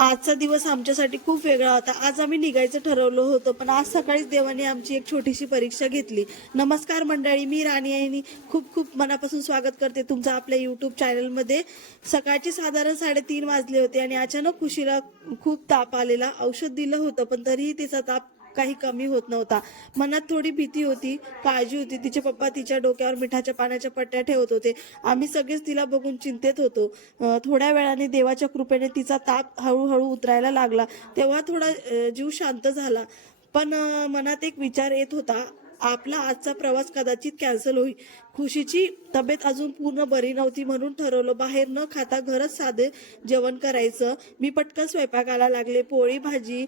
आजचा दिवस आमच्यासाठी खूप वेगळा होता. आज आम्ही निघायचं ठरवलं होतं, पण आज सकाळीच देवाने आमची एक छोटीशी परीक्षा घेतली. नमस्कार मंडळी, मी राणी आहे. खूप खूप मनापासून स्वागत करते तुमचं आपल्या यूट्यूब चॅनलमध्ये. सकाळचे साधारण 3:30 वाजले होते आणि अचानक खुशीला खूप ताप आलेला. औषध दिलं होतं, पण तरीही तिचा ताप काही कमी होत नव्हता. मनात थोडी भीती होती, काळजी होती. तिचे पप्पा तिच्या डोक्यावर मिठाच्या पाण्याच्या पट्ट्या ठेवत होते. आम्ही सगळेच तिला बघून चिंतेत होतो. थोड्या वेळाने देवाच्या कृपेने तिचा ताप हळूहळू उतरायला लागला. तेव्हा थोडा जीव शांत झाला. पण मनात एक विचार येत होता, आपला आजचा प्रवास कदाचित कॅन्सल होईल. खुशीची तब्येत अजून पूर्ण बरी नव्हती, म्हणून ठरवलं बाहेर न खाता घरच साधे जेवण करायचं. मी पटकन स्वयंपाकाला लागले. पोळी भाजी,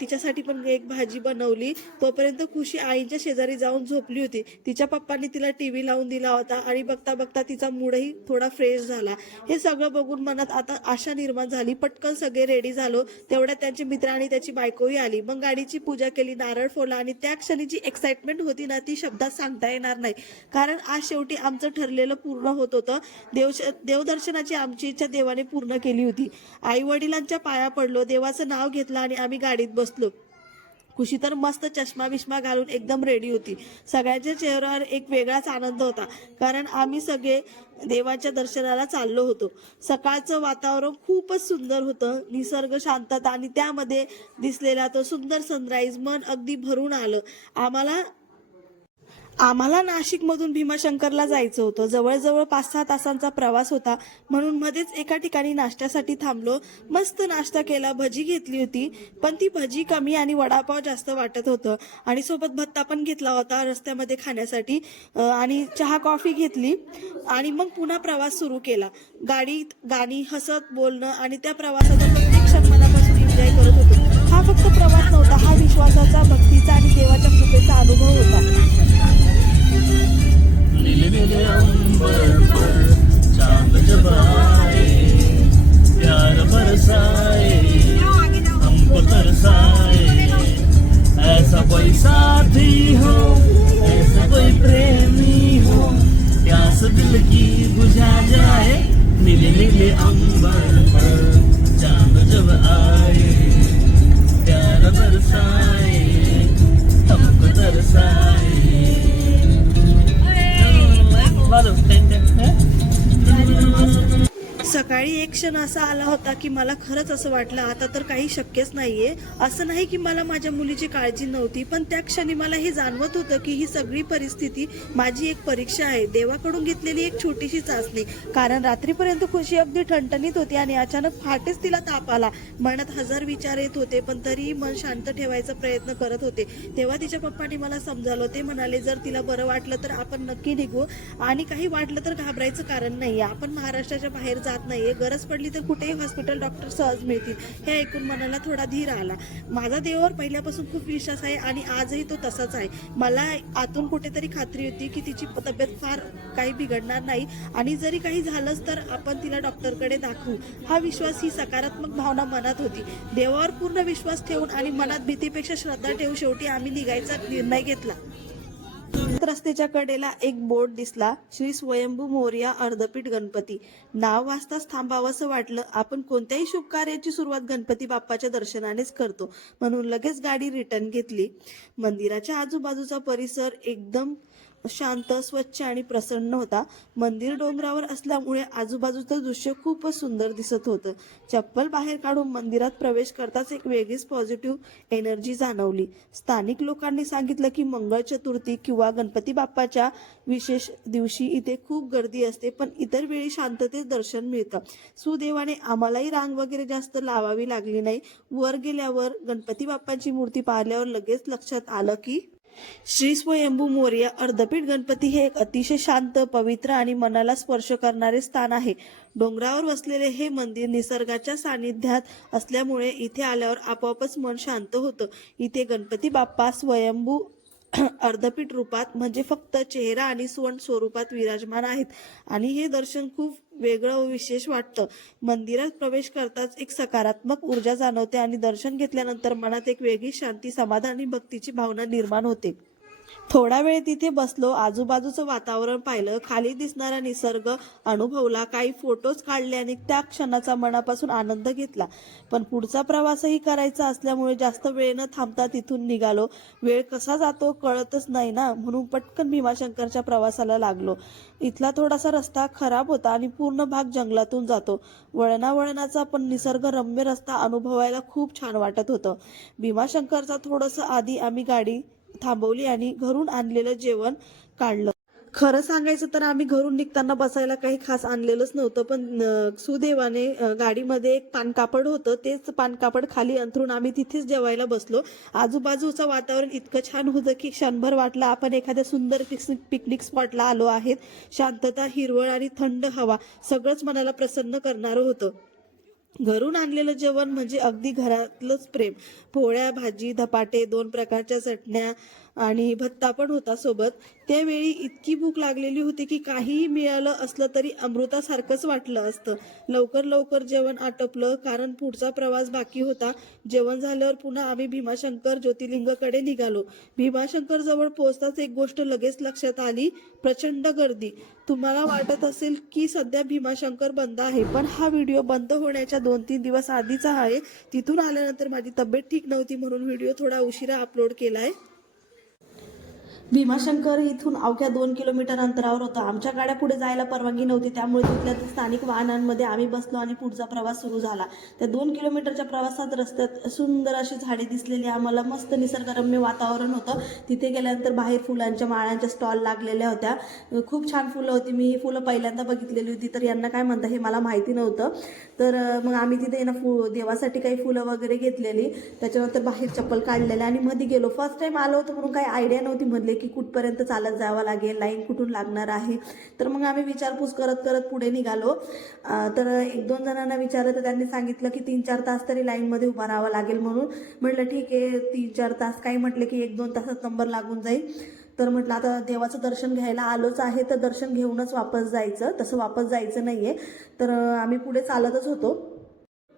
तिच्यासाठी पण एक भाजी बनवली. तोपर्यंत खुशी आईच्या शेजारी जाऊन झोपली होती. तिच्या पप्पांनी तिला टीव्ही लावून दिला होता आणि बघता बघता तिचा मूडही थोडा फ्रेश झाला. हे सगळं बघून मनात आता आशा निर्माण झाली. पटकन सगळे रेडी झालो. तेवढ्यात त्यांचे मित्र आणि त्याची बायकोही आली. मग गाडीची पूजा केली, नारळ फोडला आणि त्या क्षणी जी एक्साइटमेंट होती ना, ती शब्दात सांगता येणार नाही. कारण आज शेवटी आमचं ठरलेलं पूर्ण होत होतं. देवदर्शनाची आमची इच्छा देवाने पूर्ण केली होती. आई वडिलांच्या पाया पडलो, देवाचं नाव घेतलं आणि आम्ही गाडीत बसलो. खुशी तर मस्त चष्मा बिष्मा घालून एकदम रेडी होती. सगळ्यांच्या चेहऱ्यावर एक वेगळाच आनंद होता, कारण आम्ही सगळे देवाच्या दर्शनाला चाललो होतो. सकाळचं वातावरण खूपच सुंदर होतं. निसर्ग शांतता आणि त्यामध्ये दिसलेला तो सुंदर सनराईज मन अगदी भरून आलं. आम्हाला नाशिकमधून भीमाशंकरला जायचं होतं. जवळजवळ 5-6 तासांचा प्रवास होता, म्हणून मध्येच एका ठिकाणी नाश्त्यासाठी थांबलो. मस्त नाश्ता केला, भजी घेतली होती, पण ती भजी कमी आणि वडापाव जास्त वाटत होतं. आणि सोबत भत्ता पण घेतला होता रस्त्यामध्ये खाण्यासाठी. आणि चहा कॉफी घेतली आणि मग पुन्हा प्रवास सुरू केला. गाडीत गाणी, हसत बोलणं आणि त्या प्रवासाचा प्रत्येक क्षण मनापासून एन्जॉय करत होतो. हा फक्त प्रवास नव्हता, हा विश्वासाचा, भक्तीचा आणि देवाच्या कृपेचा अनुभव होता. नीले नीले अंबर पर चांद जब आए, प्यार बरसाए, हमको तरसाए, ऐसा कोई साथी हो, ऐसा कोई प्रेमी हो, प्यास दिल की बुझा जाए। नीले नीले अंबर पर चांद जब आए, प्यार बरसाए, हमको तरसाए। सकाळी एक क्षण असा आला होता की मला खरंच असं वाटलं, आता तर काही शक्यच नाहीये. असं नाही की मला माझ्या मुलीची काळजी नव्हती, पण त्या क्षणी मला हे जाणवत होतं की ही सगळी परिस्थिती माझी एक परीक्षा आहे, देवाकडून घेतलेली एक छोटीशी चाचणी. कारण रात्रीपर्यंत खुशी अगदी ठणठणीत होती आणि अचानक पहाटेच तिला ताप आला. मनात हजार विचार येत होते, पण तरीही मन शांत ठेवायचा प्रयत्न करत होते. तेव्हा तिच्या पप्पांनी मला समजावलं. ते म्हणाले, जर तिला बरं वाटलं तर आपण नक्की निघू आणि काही वाटलं तर घाबरायचं कारण नाही. आपण महाराष्ट्राच्या बाहेर जात नाहीये, गरज पडली तर कुठेही हॉस्पिटल डॉक्टर सहज मिळतील. हे ऐकून मनाला थोडा धीर आला. माझा देवावर पहिल्यापासून खूप विश्वास आहे आणि आजही तो तसाच आहे. मला आतून कुठेतरी खात्री होती की तिची तब्येत फार काही बिघडणार नाही आणि जरी काही झालंच तर आपण तिला डॉक्टरकडे दाखवू. हा विश्वास, ही सकारात्मक भावना मनात होती. देवावर पूर्ण विश्वास ठेवून आणि मनात भीतीपेक्षा श्रद्धा ठेवून शेवटी आम्ही निघायचा निर्णय घेतला. रस्त्याच्या कडेला एक बोर्ड दिसला, श्री स्वयंभू मोरया अर्धपीठ गणपती. नाव वाचताच थांबावंसं वाटलं. आपण कोणत्याही शुभ कार्याची सुरुवात गणपती बाप्पाच्या दर्शनानेच करतो, म्हणून लगेच गाडी रिटर्न घेतली. मंदिराच्या आजूबाजूचा परिसर एकदम शांत, स्वच्छ आणि प्रसन्न होता. मंदिर डोंगरावर असल्यामुळे आजूबाजूचं दृश्य खूपच सुंदर दिसत होतं. चप्पल बाहेर काढून मंदिरात प्रवेश करताच एक वेगळीच पॉझिटिव्ह एनर्जी जाणवली. स्थानिक लोकांनी सांगितलं की मंगळ चतुर्थी किंवा गणपती बाप्पाच्या विशेष दिवशी इथे खूप गर्दी असते, पण इतर वेळी शांततेत दर्शन मिळतं. सुदैवाने आम्हालाही रांग वगैरे जास्त लावावी लागली नाही. वर गेल्यावर गणपती बाप्पांची मूर्ती पाहिल्यावर लगेच लक्षात आलं की श्री स्वयंभू मोरया अर्धपीठ गणपती हे एक अतिशय शांत, पवित्र आणि मनाला स्पर्श करणारे स्थान आहे. डोंगरावर वसलेले हे मंदिर निसर्गाच्या सानिध्यात असल्यामुळे इथे आल्यावर आपोआपच मन शांत होतं. इथे गणपती बाप्पा स्वयंभू अर्धपीठ रूपात, म्हणजे फक्त चेहरा आणि स्वर्ण स्वरूपात विराजमान आहेत आणि हे दर्शन खूप वेगळं व विशेष वाटतं. मंदिरात प्रवेश करताच एक सकारात्मक ऊर्जा जाणवते आणि दर्शन घेतल्यानंतर मनात एक वेगळी शांती, समाधान आणि भक्तीची भावना निर्माण होते. थोडा वेळ तिथे बसलो, आजूबाजूचं वातावरण पाहिलं, खाली दिसणारा निसर्ग अनुभवला, काही फोटोज काढले आणि त्या क्षणाचा मनापासून आनंद घेतला. पण पुढचा प्रवासही करायचा असल्यामुळे जास्त वेळ न थांबता तिथून निघालो. वेळ कसा जातो कळतच नाही ना, म्हणून पटकन भीमाशंकरच्या प्रवासाला लागलो. इथला थोडासा रस्ता खराब होता आणि पूर्ण भाग जंगलातून जातो. वळणावळणाचा पण निसर्गरम्य रस्ता अनुभवायला खूप छान वाटत होतं. भीमाशंकरचा थोडंसं आधी आम्ही गाडी थांबवली आणि घरून आणलेलं जेवण काढलं. खरं सांगायचं तर आम्ही घरून निघताना बसायला काही खास आणलेलंच नव्हतं, पण सुदैवाने गाडीमध्ये एक पानकापड होतं. तेच पानकापड खाली अंथरून आम्ही तिथेच जेवायला बसलो. आजूबाजूचं वातावरण इतकं छान होतं की क्षणभर वाटलं आपण एखाद्या सुंदर पिकनिक स्पॉटला आलो आहेत. शांतता, हिरवळ आणि थंड हवा सगळंच मनाला प्रसन्न करणारं होतं. घरून आणलेलं जेवण म्हणजे अगदी घरातलंच प्रेम. पोळ्या, भाजी, धपाटे, 2 प्रकारच्या चटण्या आणि भत्ता पण होता सोबत. त्यावेळी इतकी भूक लागलेली होती की काहीही मिळालं असलं तरी अमृतासारखंच वाटलं असतं. लवकर जेवण आटपलं कारण पुढचा प्रवास बाकी होता. जेवण झाल्यावर पुन्हा आम्ही भीमाशंकर ज्योतिर्लिंगकडे निघालो. भीमाशंकर जवळ पोहोचताच एक गोष्ट लगेच लक्षात आली, प्रचंड गर्दी. तुम्हाला वाटत असेल की सध्या भीमाशंकर बंद आहे, पण हा व्हिडिओ बंद होण्याच्या 2-3 दिवस आधीचा आहे. तिथून आल्यानंतर माझी तब्येत ठीक नव्हती म्हणून व्हिडिओ थोडा उशिरा अपलोड केलाय. भीमाशंकर इथून अवघ्या 2 किलोमीटर अंतरावर होतं. आमच्या गाड्या पुढे जायला परवानगी नव्हती, त्यामुळे तिथल्या स्थानिक वाहनांमध्ये आम्ही बसलो आणि पुढचा प्रवास सुरू झाला. त्या 2 किलोमीटरच्या प्रवासात रस्त्यात सुंदर अशी झाडे दिसलेली, आम्हाला मस्त निसर्गरम्य वातावरण होतं. तिथे गेल्यानंतर बाहेर फुलांच्या माळांच्या स्टॉल लागलेल्या होत्या. खूप छान फुलं होती. मी ही फुलं पहिल्यांदा बघितलेली होती, तर यांना काय म्हणतात हे मला माहिती नव्हतं. तर मग आम्ही तिथे देवासाठी काही फुलं वगैरे घेतलेली. त्याच्यानंतर बाहेर चप्पल काढलेल्या आणि मध्ये गेलो. फर्स्ट टाइम आलो होतो म्हणून काही आयडिया नव्हती मधले की कुठपर्यंत चालत जावं लागेल, लाईन कुठून लागणार आहे. तर मग आम्ही विचारपूस करत पुढे निघालो. तर 1-2 जणांना विचारलं तर त्यांनी सांगितलं की 3-4 तास तरी लाईनमध्ये उभा राहावं लागेल. म्हणून म्हटलं ठीक आहे, 3-4 तास. काही म्हटले की 1-2 तासात नंबर लागून जाईल. तर म्हटलं आता देवाचं दर्शन घ्यायला आलोच आहे तर दर्शन घेऊनच वापस जायचं, तसं वापस जायचं नाहीये. तर आम्ही पुढे चालतच होतो.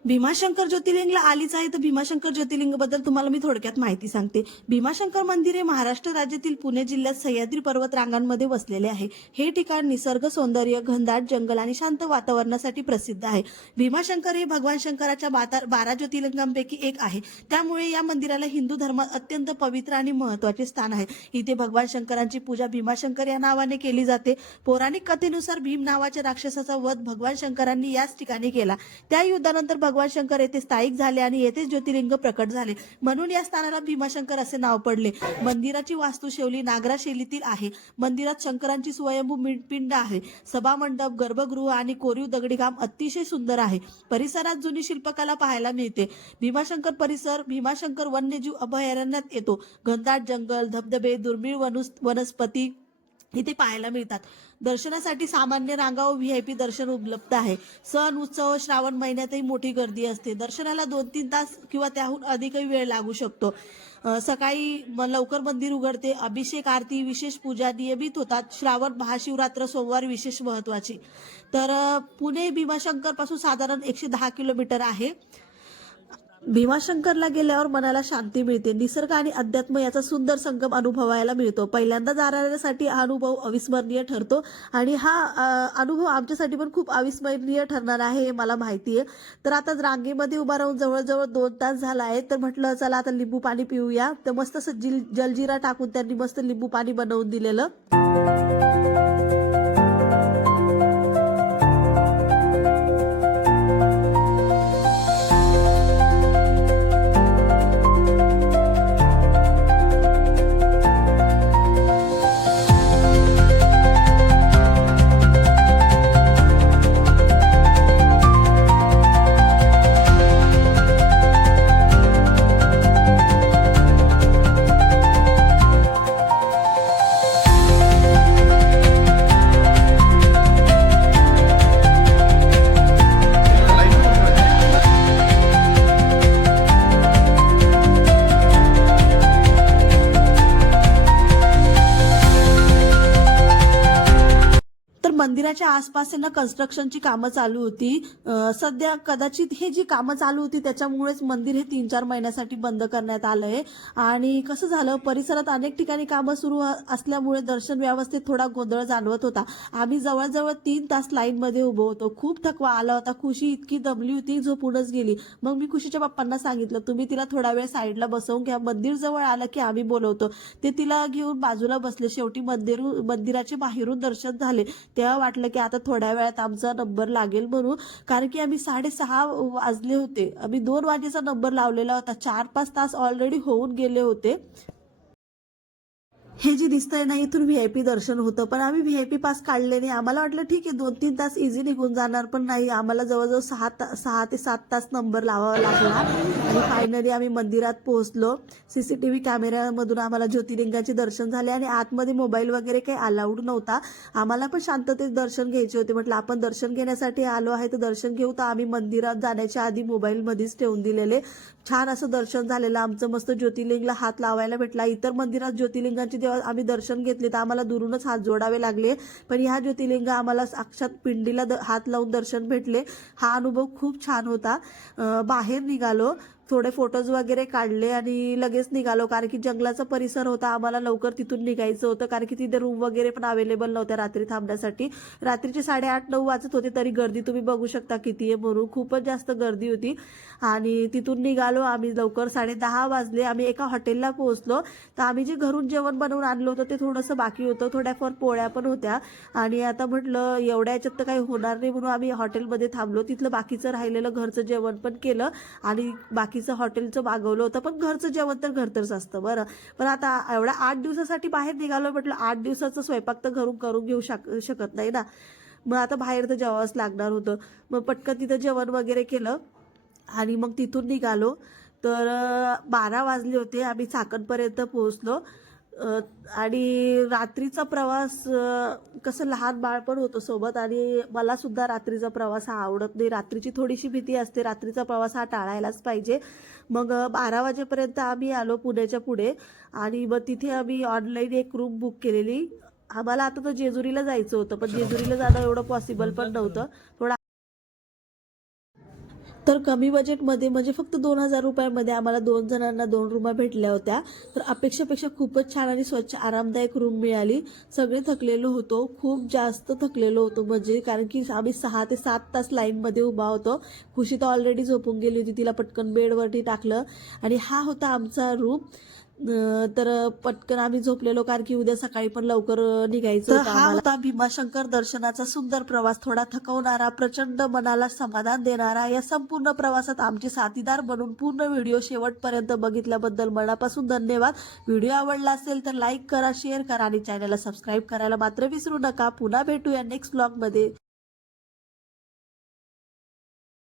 भीमाशंकर ज्योतिर्लिंगला आलीच आहे तर भीमाशंकर ज्योतिर्लिंगबद्दल तुम्हाला मी थोडक्यात माहिती सांगते. भीमाशंकर मंदिर हे महाराष्ट्र राज्यातील पुणे जिल्ह्यात सह्याद्री पर्वत रांगांमध्ये वसलेले आहे. हे ठिकाण निसर्ग सौंदर्य, घनदाट जंगल आणि शांत वातावरणासाठी प्रसिद्ध आहे. भीमाशंकर हे भगवान शंकराच्या 12 ज्योतिर्लिंगांपैकी एक आहे. त्यामुळे या मंदिराला हिंदू धर्मात अत्यंत पवित्र आणि महत्त्वाचे स्थान आहे. इथे भगवान शंकरांची पूजा भीमाशंकर या नावाने केली जाते. पौराणिक कथेनुसार भीम नावाच्या राक्षसाचा वध भगवान शंकरांनी याच ठिकाणी केला. त्या युद्धानंतर भगवान शंकर येथे स्थायिक झाले आणि येथेच ज्योतिर्लिंग प्रकट झाले, म्हणून या स्थानाला भीमाशंकर असे नाव पडले. मंदिराची वास्तुशैली नागरा शैलीतील आहे. मंदिरात शंकरांची स्वयंभू पिंड आहे. सभामंडप, गर्भगृह आणि कोरीव दगडी काम अतिशय सुंदर आहे. परिसरात जुनी शिल्पकला पाहायला मिळते. भीमाशंकर परिसर भीमाशंकर वन्यजीव अभयारण्यात येतो. घनदाट जंगल, धबधबे, दुर्मिळ वनस्पती इथे पाहायला मिळतात. दर्शनासाठी सामान्य रांगा व VIP दर्शन उपलब्ध आहे. सण उत्सव श्रावण महिन्यातही मोठी गर्दी असते. दर्शनाला 2-3 तास किंवा त्याहून अधिकही वेळ लागू शकतो. सकाळी लवकर मंदिर उघडते. अभिषेक, आरती, विशेष पूजा नियमित होतात. श्रावण, महाशिवरात्र, सोमवार विशेष महत्वाची. तर पुणे भीमाशंकर पासून साधारण 110 किलोमीटर आहे. भीमाशंकरला गेल्यावर मनाला शांती मिळते. निसर्ग आणि अध्यात्म याचा सुंदर संगम अनुभवायला मिळतो. पहिल्यांदा जाणाऱ्यासाठी हा अनुभव अविस्मरणीय ठरतो आणि हा अनुभव आमच्यासाठी पण खूप अविस्मरणीय ठरणार आहे हे मला माहिती आहे. तर आता रांगेमध्ये उभा राहून जवळजवळ 2 तास झाला आहे. तर म्हटलं चला आता लिंबू पाणी पिऊया. तर मस्त असं जलजिरा टाकून त्यांनी मस्त लिंबू पाणी बनवून दिलेलं. मंदिराच्या आसपास ना कन्स्ट्रक्शनची कामं चालू होती. सध्या कदाचित हे जी कामं चालू होती त्याच्यामुळेच मंदिर हे 3-4 महिन्यासाठी बंद करण्यात आलंय. आणि कसं झालं, परिसरात अनेक ठिकाणी कामं सुरू असल्यामुळे दर्शन व्यवस्थेत थोडा गोंधळ जाणवत होता. आम्ही जवळजवळ 3 तास लाईनमध्ये उभं होतो. खूप थकवा आला होता. खुशी इतकी दमली होती, झोपूनच गेली. मग मी खुशीच्या पप्पांना सांगितलं, तुम्ही तिला थोडा वेळ साईडला बसवून घ्या, मंदिर जवळ आलं की आम्ही बोलवतो. ते तिला घेऊन बाजूला बसले. शेवटी मंदिराचे बाहेरून दर्शन झाले. तेव्हा वाटलं की आता थोड्या वेळात आमचा नंबर लागेल म्हणून, कारण की आम्ही 6:30 वाजले होते. आम्ही 2 वाजेचा नंबर लावलेला होता. 4-5 तास ऑलरेडी होऊन गेले होते. हे जे दिसतंय ना, इथून VIP दर्शन होतं, पण आम्ही VIP पास काढले नाही. आम्हाला वाटलं ठीक आहे 2-3 तास इझी निघून जाणार, पण नाही, आम्हाला जवळजवळ 6 ते 7 तास नंबर लावावा लागला. आणि फायनली आम्ही मंदिरात पोहोचलो. CCTV कॅमेऱ्यामधून आम्हाला ज्योतिर्लिंगाचे दर्शन झाले आणि आतमध्ये मोबाईल वगैरे काही अलाउड नव्हता. आम्हाला पण शांततेत दर्शन घ्यायचे होते. म्हटलं आपण दर्शन घेण्यासाठी आलो आहे तर दर्शन घेऊ. तर आम्ही मंदिरात जाण्याच्या आधी मोबाईलमध्येच ठेवून दिलेले. छान असं दर्शन झालेलं आमचं. मस्त ज्योतिर्लिंगला हात लावायला भेटला. इतर मंदिरात ज्योतिर्लिंगांची जेव्हा आम्ही दर्शन घेतले तर आम्हाला दुरूनच हात जोडावे लागले, पण ह्या ज्योतिर्लिंग आम्हाला साक्षात पिंडीला हात लावून दर्शन भेटले. हा अनुभव खूप छान होता. बाहेर निघालो, थोडे फोटोज वगैरे काढले आणि लगेच निघालो, कारण की जंगलाचा परिसर होता. आम्हाला लवकर तिथून निघायचं होतं, कारण की तिथे रूम वगैरे पण अवेलेबल नव्हत्या रात्री थांबण्यासाठी. रात्रीचे 8:30-9 वाजत होते, तरी गर्दी तुम्ही बघू शकता किती आहे म्हणून. खूपच जास्त गर्दी होती. आणि तिथून निघालो आम्ही लवकर. 10:30 वाजले. आम्ही एका हॉटेलला पोहोचलो. तर आम्ही जे घरून जेवण बनवून आणलं होतं ते थोडंसं बाकी होतं. थोड्याफार पोळ्या पण होत्या. आणि आता म्हटलं एवढ्या याच्यात तर काही होणार नाही म्हणून आम्ही हॉटेलमध्ये थांबलो. तिथलं बाकीचं राहिलेलं घरचं जेवण पण केलं आणि बाकीचं हॉटेलचं मागवलं होतं. पण घरचं जेवण तर घरतच असतं बरं. पण आता एवढ्या 8 दिवसासाठी बाहेर निघालो, म्हटलं 8 दिवसाचं स्वयंपाक तर घरून करून घेऊ शकत नाही ना. मग आता बाहेर तर जेवावंच लागणार होतं. मग पटकन तिथं जेवण वगैरे केलं आणि मग तिथून निघालो. तर 12 वाजले होते. आम्ही चाकणपर्यंत पोहोचलो. आणि रात्रीचा प्रवास, कसं लहान बाळ पण होतं सोबत आणि मला सुद्धा रात्रीचा प्रवास हा आवडत नाही. रात्रीची थोडीशी भीती असते. रात्रीचा प्रवास हा टाळायलाच पाहिजे. मग 12 वाजेपर्यंत आम्ही आलो पुण्याच्या पुढे. आणि मग तिथे आम्ही ऑनलाईन एक रूम बुक केलेली. आम्हाला आता तर जेजुरीला जायचं होतं, पण जेजुरीला जाणं एवढं पॉसिबल पण नव्हतं. थोडा तर कमी बजेटमध्ये, म्हणजे फक्त 2,000 रुपयांमध्ये आम्हाला 2 जणांना 2 रूमा भेटल्या होत्या. तर अपेक्षापेक्षा खूपच छान आणि स्वच्छ आरामदायक रूम मिळाली. सगळे थकलेलो होतो, खूप जास्त थकलेलो होतो, म्हणजे कारण की आम्ही 6 ते 7 तास लाईनमध्ये उभा होतो. खुशी तर ऑलरेडी झोपून गेली होती. तिला पटकन बेडवरती टाकलं आणि हा होता आमचा रूम. तर पटकन आम्ही झोपलेलो, कारण की उद्या सकाळी पण लवकर निघायचं होतं. हा होता भीमाशंकर दर्शनाचा सुंदर प्रवास. थोडा थकवणारा, प्रचंड मनाला समाधान देणारा. या संपूर्ण प्रवासात आमचे साथीदार बनून पूर्ण व्हिडिओ शेवटपर्यंत बघितल्याबद्दल मनापासून धन्यवाद. व्हिडिओ आवडला असेल तर लाईक करा, शेअर करा आणि चॅनलला सबस्क्राईब करायला मात्र विसरू नका. पुन्हा भेटूया नेक्स्ट ब्लॉगमध्ये.